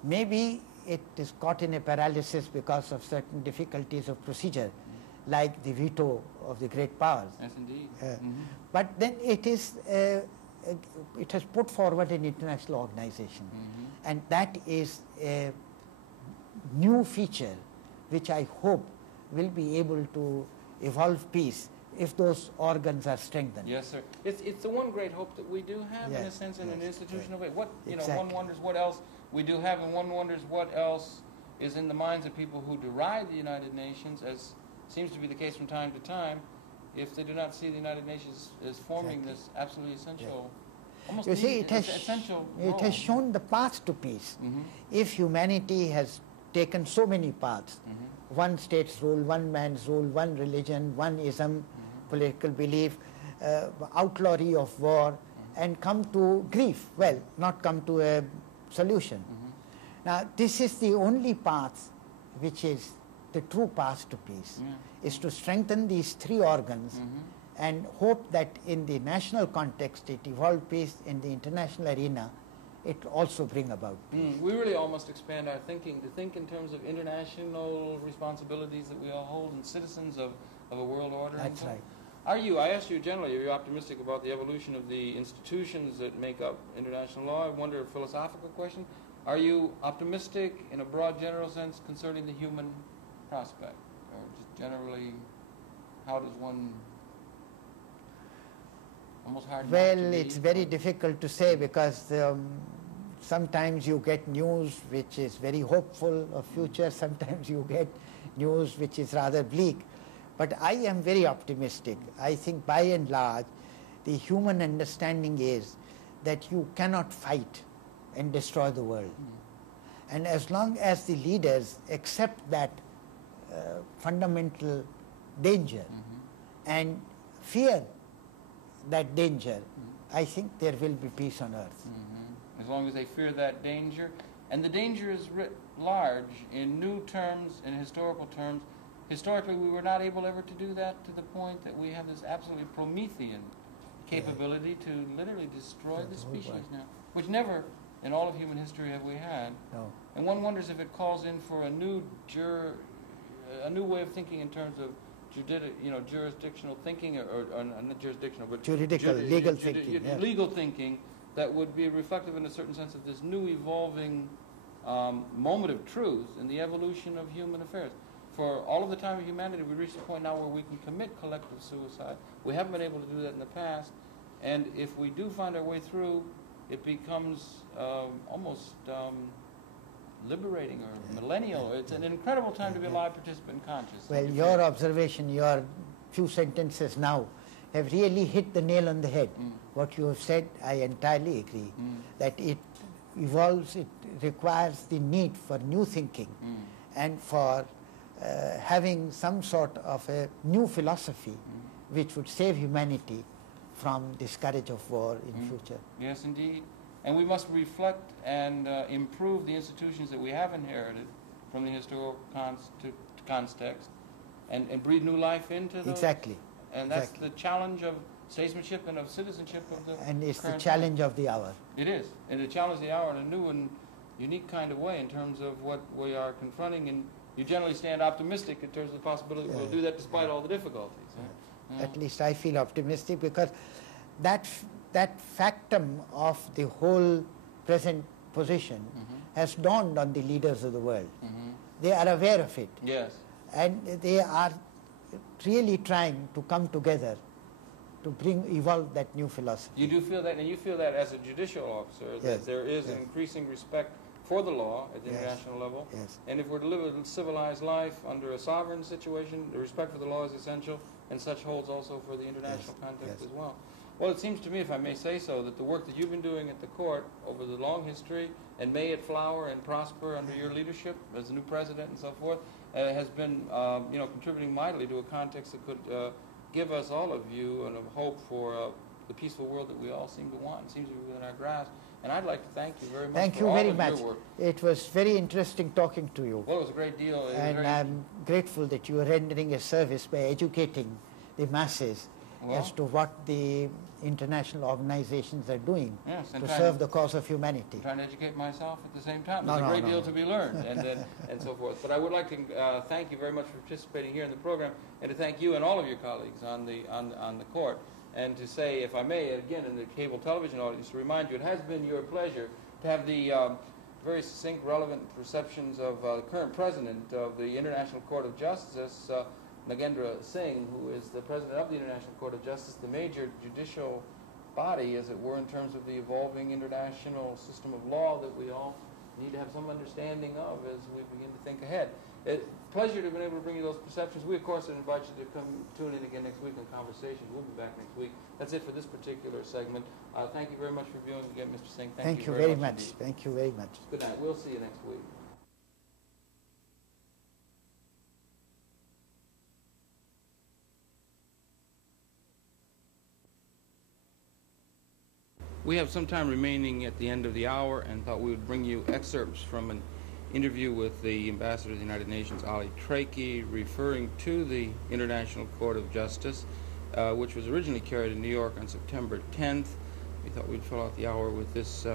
Maybe it is caught in a paralysis because of certain difficulties of procedure, like the veto of the great powers. Yes, indeed. But then it has put forward an international organization, and that is a new feature which I hope will be able to evolve peace if those organs are strengthened. Yes, sir. It's the one great hope that we do have, in a sense, in an institutional way. What one wonders what else we do have, and one wonders what else is in the minds of people who deride the United Nations, as seems to be the case from time to time, if they do not see the United Nations as forming this absolutely essential, almost essential role. It has shown the path to peace. If humanity has taken so many paths, one state's rule, one man's rule, one religion, one ism, political belief, outlawry of war, and come to grief, well, not come to a solution. Now, this is the only path which is the true path to peace, is to strengthen these three organs and hope that in the national context it evolve peace, in the international arena it also bring about peace. We really all must expand our thinking to think in terms of international responsibilities that we all hold and citizens of a world order. That's right. I asked you generally, are you optimistic about the evolution of the institutions that make up international law? I wonder, a philosophical question, are you optimistic in a broad general sense concerning the human prospect? Or just generally, how does one, almost hard Well, not to be, it's very difficult to say, because sometimes you get news which is very hopeful of future, sometimes you get news which is rather bleak. But I am very optimistic. I think by and large, the human understanding is that you cannot fight and destroy the world. And as long as the leaders accept that fundamental danger and fear that danger, I think there will be peace on earth. As long as they fear that danger. And the danger is writ large in new terms, in historical terms. Historically, we were not able ever to do that, to the point that we have this absolutely Promethean capability to literally destroy the species now, which never in all of human history have we had. No. And one wonders if it calls in for a new way of thinking in terms of jurisdictional thinking, or not jurisdictional, but juridical, legal thinking. Legal thinking that would be reflective in a certain sense of this new evolving moment of truth in the evolution of human affairs. For all of the time of humanity, we reached a point now where we can commit collective suicide. We haven't been able to do that in the past. And if we do find our way through, it becomes almost liberating or millennial. It's an incredible time to be a live participant in consciousness. Well, your observation, your few sentences now have really hit the nail on the head. What you have said, I entirely agree, that it evolves, it requires the need for new thinking and for having some sort of a new philosophy which would save humanity from the scourge of war in future. Yes, indeed. And we must reflect and improve the institutions that we have inherited from the historical context and breathe new life into those. Exactly. And that's the challenge of statesmanship and of citizenship of the And it's the current challenge of the hour. It is. And the challenge of the hour in a new and unique kind of way in terms of what we are confronting. And you generally stand optimistic in terms of the possibility we'll do that despite all the difficulties. At least I feel optimistic, because that factum of the whole present position has dawned on the leaders of the world. They are aware of it. Yes. And they are really trying to come together to evolve that new philosophy. You do feel that, and you feel that as a judicial officer, that there is an increasing respect for the law at the international level. And if we're to live a civilized life under a sovereign situation, the respect for the law is essential, and such holds also for the international context as well. Well, it seems to me, if I may say so, that the work that you've been doing at the court over the long history, and may it flower and prosper under your leadership as the new president and so forth, has been contributing mightily to a context that could give us, all of you, a hope for the peaceful world that we all seem to want and seems to be within our grasp. And I'd like to thank you very much for all of your work. It was very interesting talking to you. Well, it was a great deal. And I'm grateful that you are rendering a service by educating the masses as to what the international organizations are doing to serve the cause of humanity. Trying to educate myself at the same time. There's a great deal to be learned and so forth. But I would like to thank you very much for participating here in the program, and to thank you and all of your colleagues on the court. And to say, if I may, again, in the cable television audience, to remind you, it has been your pleasure to have the very succinct, relevant perceptions of the current president of the International Court of Justice, Nagendra Singh, who is the president of the International Court of Justice, the major judicial body, as it were, in terms of the evolving international system of law that we all need to have some understanding of as we begin to think ahead. It's a pleasure to have been able to bring you those perceptions. We, of course, invite you to come tune in again next week on Conversations. We'll be back next week. That's it for this particular segment. Thank you very much for viewing again, Mr. Singh. Thank you very much. Thank you very much. Good night. We'll see you next week. We have some time remaining at the end of the hour, and thought we would bring you excerpts from an interview with the Ambassador of the United Nations, Ali Traki, referring to the International Court of Justice, which was originally carried in New York on September 10th. We thought we'd fill out the hour with this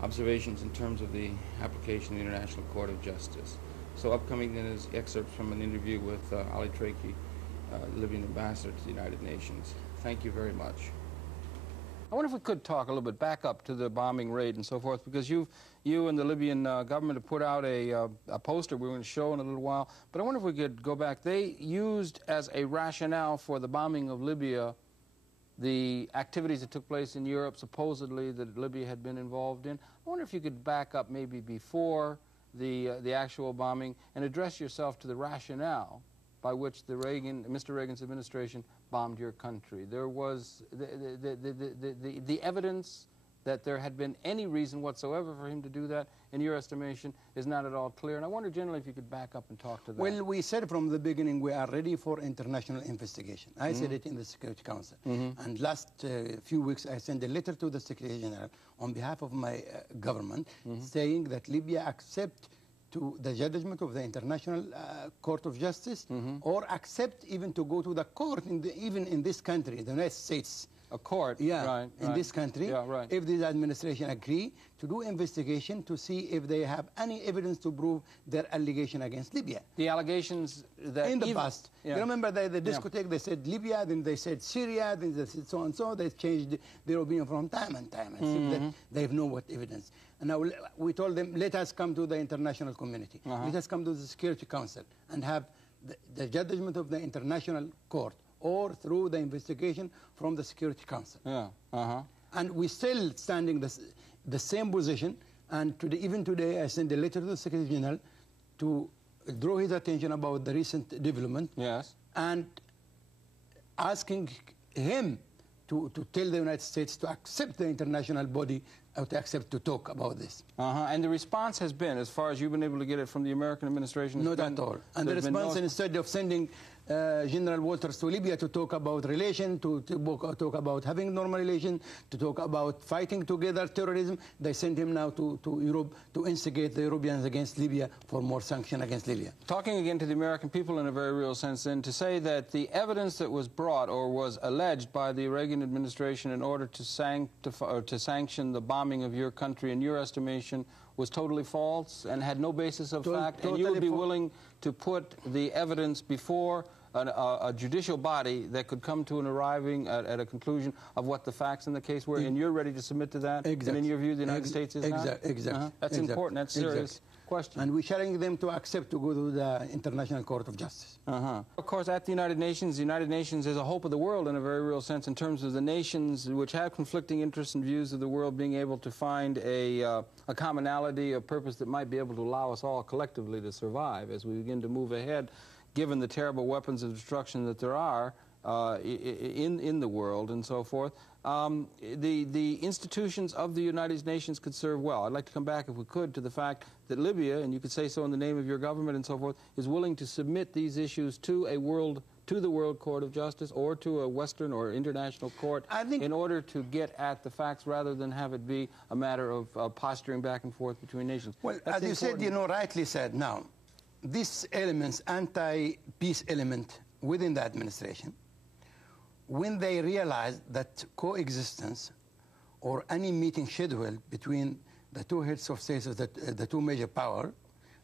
observations in terms of the application of the International Court of Justice. So upcoming then is excerpts from an interview with Ali Traki, Libyan Ambassador to the United Nations. Thank you very much. I wonder if we could talk a little bit back up to the bombing raid and so forth, because you and the Libyan government have put out a poster we're going to show in a little while. But I wonder if we could go back. They used as a rationale for the bombing of Libya the activities that took place in Europe, supposedly that Libya had been involved in. I wonder if you could back up maybe before the actual bombing and address yourself to the rationale by which Mr. Reagan's administration bombed your country. There was the evidence that there had been any reason whatsoever for him to do that, in your estimation, is not at all clear. And I wonder generally if you could back up and talk to that. Well, we said from the beginning we are ready for international investigation. I said it in the Security Council. And last few weeks I sent a letter to the Secretary General on behalf of my government saying that Libya accept to the judgment of the International Court of Justice, or accept even to go to the court, even in this country, the United States. A court, in this country, if this administration agree to do investigation to see if they have any evidence to prove their allegation against Libya. The allegations that... In the past. You remember the discotheque, they said Libya, then they said Syria, then they said so and so. They changed their opinion from time and time. And that they have no evidence. And now we told them, let us come to the international community. Let us come to the Security Council and have the judgment of the International Court, or through the investigation from the Security Council. And we're still standing the same position. And even today, I sent a letter to the Secretary General to draw his attention about the recent development. And asking him to tell the United States to accept the international body, or to accept to talk about this. And the response has been, as far as you've been able to get it from the American administration? Not at all. And the response, instead of sending General Walters to Libya to talk about relation, to talk about having normal relation, to talk about fighting together terrorism, they sent him now to Europe to instigate the Europeans against Libya for more sanction against Libya. Talking again to the American people in a very real sense, then, to say that the evidence that was brought or was alleged by the Reagan administration in order to sanction the bombing of your country, in your estimation, was totally false and had no basis of fact, and you would be willing to put the evidence before a judicial body that could come to an arriving at a conclusion of what the facts in the case were, and you're ready to submit to that? And in your view, the United States is not? That's important. That's serious question. And we're challenging them to accept to go to the International Court of Justice. Of course, at the United Nations is a hope of the world in a very real sense, in terms of the nations which have conflicting interests and views of the world being able to find a commonality, a purpose that might be able to allow us all collectively to survive as we begin to move ahead, given the terrible weapons of destruction that there are, in the world and so forth, the institutions of the United Nations could serve well. I'd like to come back, if we could, to the fact that Libya, and you could say so in the name of your government and so forth, is willing to submit these issues to the World Court of Justice or to a Western or international court in order to get at the facts rather than have it be a matter of posturing back and forth between nations. Well, as you said, rightly said, now, these elements, anti-peace element within the administration, when they realize that coexistence or any meeting schedule between the two heads of states of the two major powers,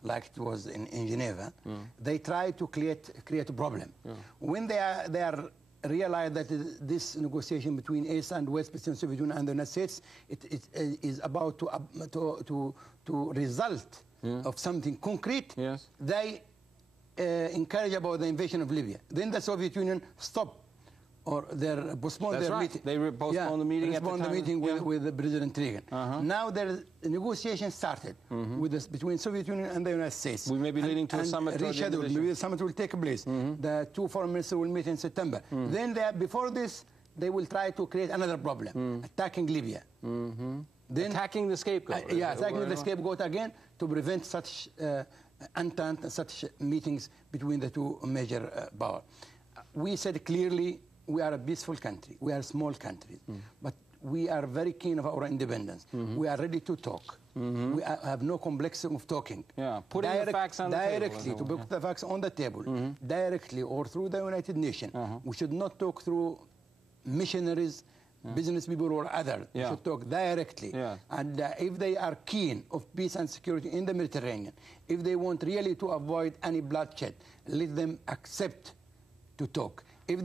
like it was in Geneva, they try to create a problem. When they are realize that this negotiation between East and West, between the Soviet Union and the United States, it is about to result of something concrete, they encourage about the invasion of Libya. Then the Soviet Union stopped or they postponed their meeting. They postponed the meeting at the time. Postponed the meeting with President Reagan. Now the negotiation started between Soviet Union and the United States. We may be leading to a summit. Maybe the summit will take place. The two foreign ministers will meet in September. Then before this, they will try to create another problem, attacking Libya. Then attacking the scapegoat. Attacking the scapegoat again to prevent such entente, such meetings between the two major powers. We said clearly, we are a peaceful country. We are a small country. But we are very keen of our independence. We are ready to talk. We have no complex of talking. Putting the facts on the table. Directly, to put the facts on the table, directly or through the United Nations. We should not talk through missionaries, business people or others. We should talk directly. And if they are keen of peace and security in the Mediterranean, if they want really to avoid any bloodshed, let them accept to talk. If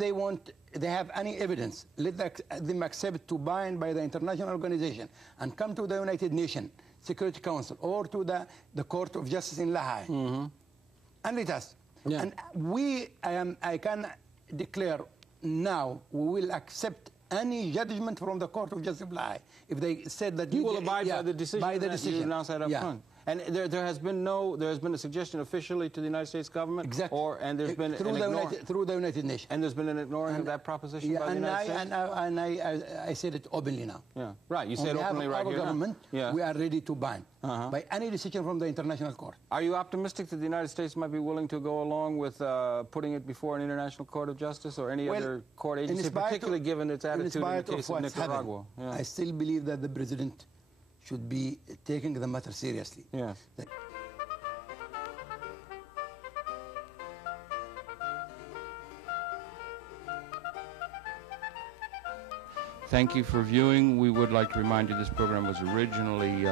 they have any evidence, let them accept to bind by the international organization and come to the United Nations Security Council or to the Court of Justice in La Hague. And let us. And I can declare now we will accept any judgment from the Court of Justice of La Hague if they said that you will abide by the decision. That you announced that up front. And there has been a suggestion officially to the United States government, exactly, and there's been through the United Nations, and there's been an ignoring of that proposition by the United States. And I said it openly now. Right. You said openly right here. Our government, we are ready to bind by any decision from the international court. Are you optimistic that the United States might be willing to go along with putting it before an international court of justice or any other court agency, particularly given its attitude in the case of Nicaragua? I still believe that the president should be taking the matter seriously. Thank you for viewing. We would like to remind you this program was originally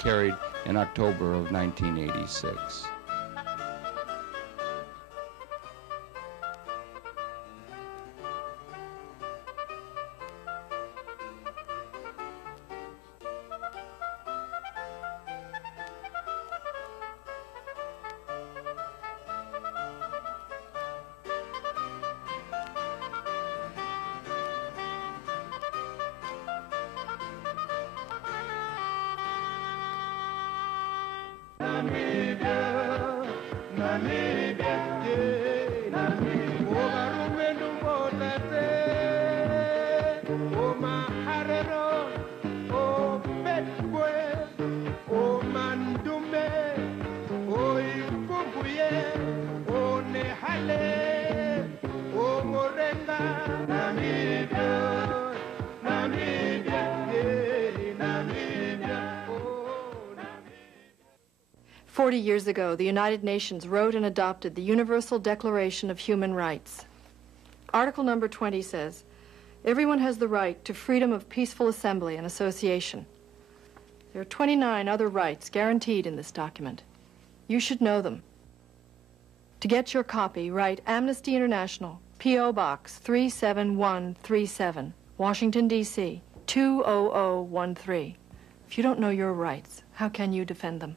carried in October of 1986. Years ago, the United Nations wrote and adopted the Universal Declaration of Human Rights. Article number 20 says, everyone has the right to freedom of peaceful assembly and association. There are 29 other rights guaranteed in this document. You should know them. To get your copy, write Amnesty International, P.O. Box 37137, Washington, D.C. 20013. If you don't know your rights, how can you defend them?